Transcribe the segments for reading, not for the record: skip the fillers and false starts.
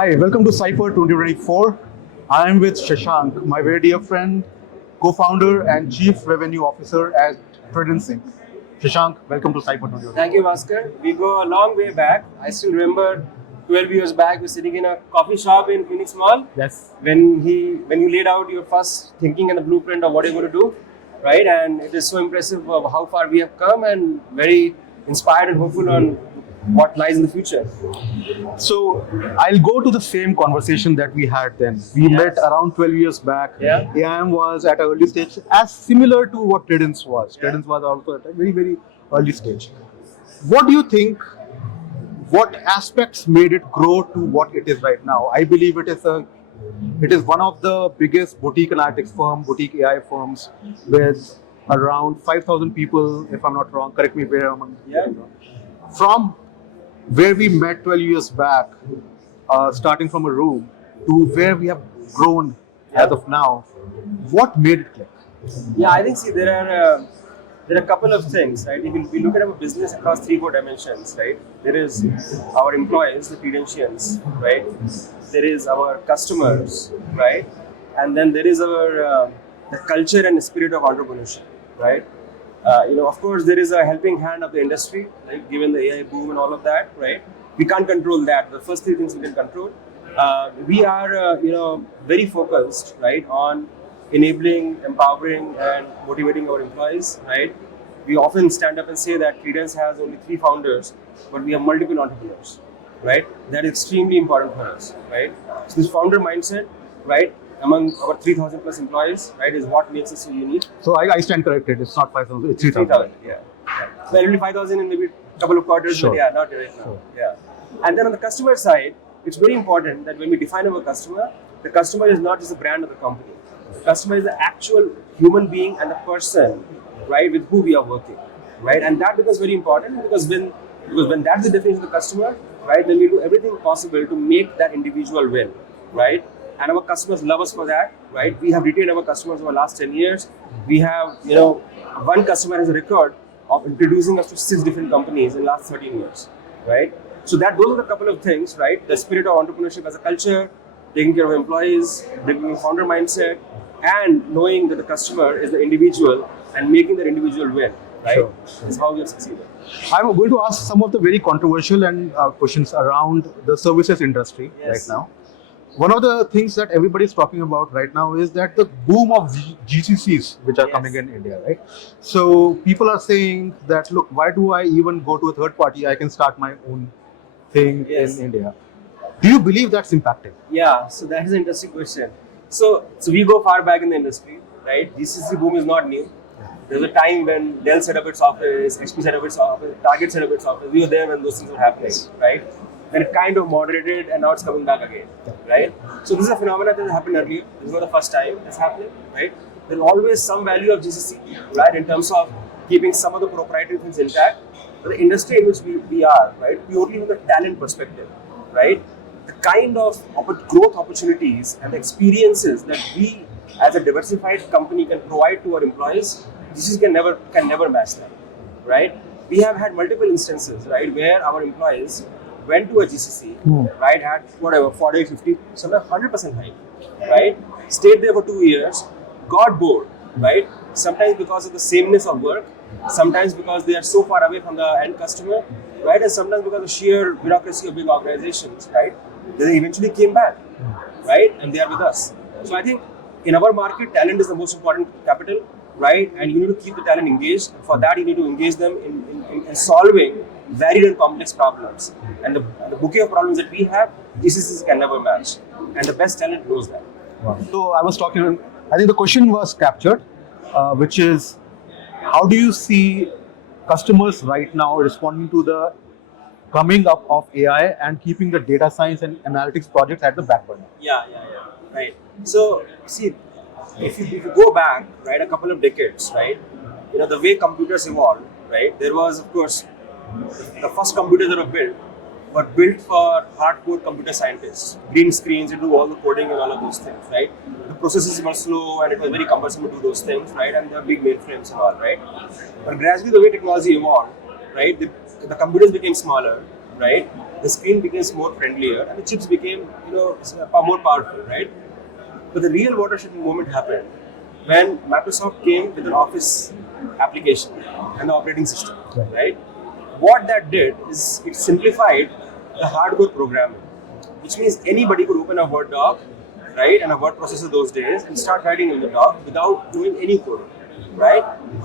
Hi, welcome to Cypher 2024. I am with Shashank, my very dear friend, co-founder and chief revenue officer at Sync. Shashank, welcome to Cypher 2024. Thank you, Bhaskar. We go a long way back. I still remember 12 years back, we're sitting in a coffee shop in Phoenix Mall. Yes. When you laid out your first thinking and the blueprint of what you're going to do, right? And it is so impressive of how far we have come, and very inspired and hopeful on what lies in the future. So I'll go to the same conversation that we had then. We met around 12 years back. Yeah. AIM was at an early stage, as similar to what Tridence was. Tridence was also at a very, very early stage. What do you think? What aspects made it grow to what it is right now? I believe it is one of the biggest boutique analytics firm, boutique AI firms with around 5,000 people, if I'm not wrong. Correct me where I'm wrong. From where we met 12 years back, starting from a room, to where we have grown as of now, what made it click? Yeah, I think there are a couple of things, right? If we look at our business across 3-4 dimensions, right? There is our employees, the credentials, right? There is our customers, right? And then there is our the culture and the spirit of entrepreneurship, right? Of course, there is a helping hand of the industry, right? Given the AI boom and all of that, right? We can't control that. The first 3 things we can control. We are, very focused, right, on enabling, empowering, and motivating our employees, right? We often stand up and say that Credence has only 3 founders, but we have multiple entrepreneurs, right? That is extremely important for us, right? So this founder mindset, right, among our 3,000 plus employees, right, is what makes us so unique. So I stand corrected. It's not 5,000. It's 3,000. Yeah. Well, only 5,000 in maybe a couple of quarters, Sure. but yeah, not right now. Sure. Yeah. And then on the customer side, it's very important that when we define our customer, the customer is not just a brand of the company. The customer is the actual human being and the person, right, with who we are working, right? And that becomes very important because when that's the definition of the customer, right, then we do everything possible to make that individual win, right? And our customers love us for that, right? We have retained our customers over the last 10 years. We have, one customer has a record of introducing us to 6 different companies in the last 13 years, right? So those are a couple of things, right? The spirit of entrepreneurship as a culture, taking care of employees, bringing founder mindset, and knowing that the customer is the individual and making that individual win, right? Sure. Is how we have succeeded. I'm going to ask some of the very controversial and questions around the services industry right now. One of the things that everybody is talking about right now is that the boom of GCCs which are coming in India, right? So people are saying that, look, why do I even go to a third party? I can start my own thing in India. Do you believe that's impacting? Yeah, so that is an interesting question. So we go far back in the industry, right? GCC boom is not new. There was a time when Dell set up its office, HP set up its office, Target set up its office. We were there when those things were happening, right? Then it kind of moderated and now it's coming back again, right? So this is a phenomenon that has happened earlier. This is not the first time it's happening, right? There's always some value of GCC, right? In terms of keeping some of the proprietary things intact. But the industry in which we are, right? Purely from the talent perspective, right? The kind of growth opportunities and the experiences that we as a diversified company can provide to our employees, GCC can never match that, right? We have had multiple instances, right, where our employees went to a GCC, right, had whatever, 40, 50, sometimes 100% hike, right, stayed there for 2 years, got bored, right, sometimes because of the sameness of work, sometimes because they are so far away from the end customer, right, and sometimes because of sheer bureaucracy of big organizations, right, they eventually came back, right, and they are with us. So I think in our market, talent is the most important capital, right, and you need to keep the talent engaged. For that, you need to engage them in solving varied and complex problems. And the bouquet of problems that we have, GCCs can never match. And the best talent knows that. Wow. So I think the question was captured, which is, how do you see customers right now responding to the coming up of AI and keeping the data science and analytics projects at the back burner? Yeah. Right. So, see, if you go back, right, a couple of decades, right, the way computers evolved, right, there was, of course, the first computers that were built for hardcore computer scientists. Green screens, you do all the coding and all of those things, right? The processes were slow and it was very cumbersome to do those things, right? And there were big mainframes and all, right? But gradually the way technology evolved, right, the computers became smaller, right? the screen becomes more friendlier and the chips became, more powerful, right? But the real watershed moment happened when Microsoft came with an Office application and the operating system, right? What that did is it simplified the hardcore programming, which means anybody could open a Word doc, right, and a word processor those days and start writing in the doc without doing any coding, right?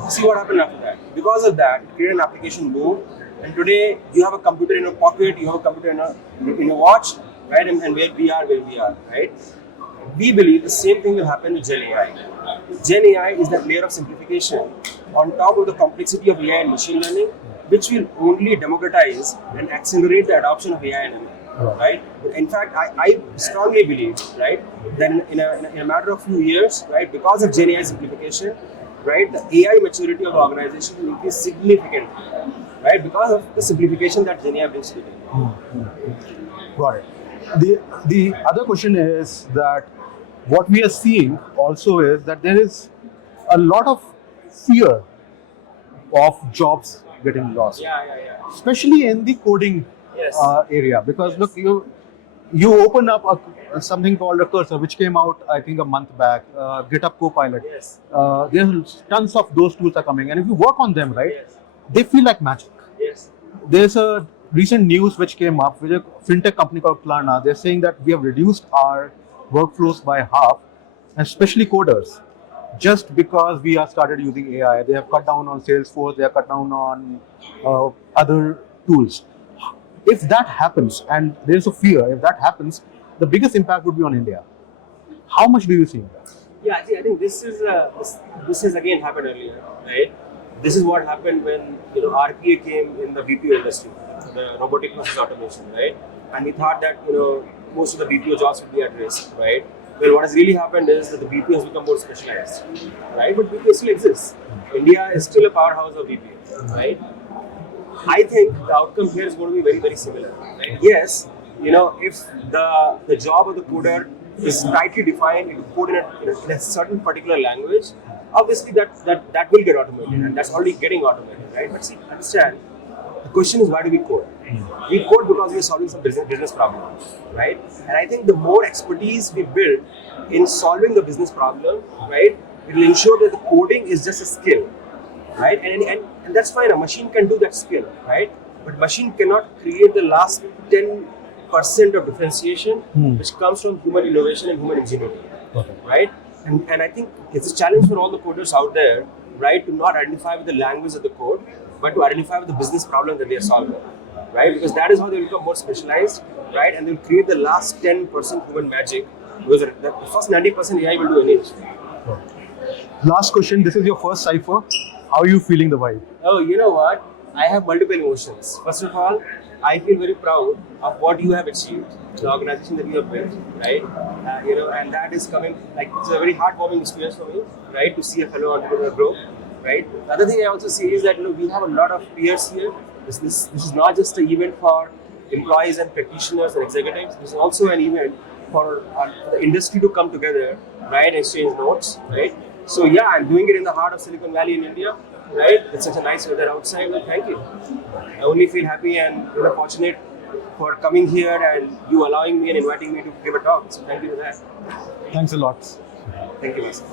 See what happened after that. Because of that, it created an application boom, and today you have a computer in your pocket, you have a computer in a watch, right, and where we are, right? We believe the same thing will happen with GenAI. GenAI is that layer of simplification on top of the complexity of AI and machine learning, which will only democratize and accelerate the adoption of AI and ML, right? In fact, I strongly believe, right, that in a matter of few years, right, because of GenAI simplification, right, the AI maturity of the organization will increase significantly, right, because of the simplification that GenAI brings to the table. Got it. The other question is that what we are seeing also is that there is a lot of fear of jobs getting lost, especially in the coding Yes. area. Because look, you open up something called a cursor, which came out I think a month back. GitHub Copilot. Yes. There's tons of those tools are coming, and if you work on them right, Yes. they feel like magic. Yes. There's a recent news which came up with a fintech company called Klarna. They're saying that we have reduced our workflows by half, especially coders, just because we have started using AI. They have cut down on Salesforce, they have cut down on other tools. If that happens, and there's a fear, if that happens, the biggest impact would be on India. How much do you see that? Yeah, I think this has again happened earlier, right? This is what happened when RPA came in the BPO industry, the robotic process automation, right? And we thought that most of the BPO jobs would be at risk, right? Well, what has really happened is that the BPO has become more specialized, right? But BPO still exists. India is still a powerhouse of BPO, right? I think the outcome here is going to be very, very similar. Right? Yes, if the job of the coder is tightly defined, you code in a certain particular language, obviously that will get automated, and that's already getting automated, right? But see, understand, the question is why do we code? We code because we are solving some business problem, right? And I think the more expertise we build in solving the business problem, right, it will ensure that the coding is just a skill, right? And that's fine. A machine can do that skill, right? But machine cannot create the last 10% of differentiation, which comes from human innovation and human ingenuity, right? And I think it's a challenge for all the coders out there, right, to not identify with the language of the code, but to identify with the business problem that they are solving, right? Because that is how they will become more specialized, right? And they'll create the last 10% human magic, because the first 90% AI will do anything. Last question. This is your first cipher. How are you feeling the vibe? Oh, you know what? I have multiple emotions. First of all, I feel very proud of what you have achieved, the organization that you have built, right? And that is coming, like, it's a very heartwarming experience for me, right? To see a fellow entrepreneur grow, right? The other thing I also see is that, we have a lot of peers here. This is not just an event for employees and practitioners and executives. This is also an event for the industry to come together, right? And exchange notes, right? So yeah, I'm doing it in the heart of Silicon Valley in India, right? It's such a nice weather outside. Well, thank you. I only feel happy and fortunate for coming here and you allowing me and inviting me to give a talk. So thank you for that. Thanks a lot. Thank you, Master.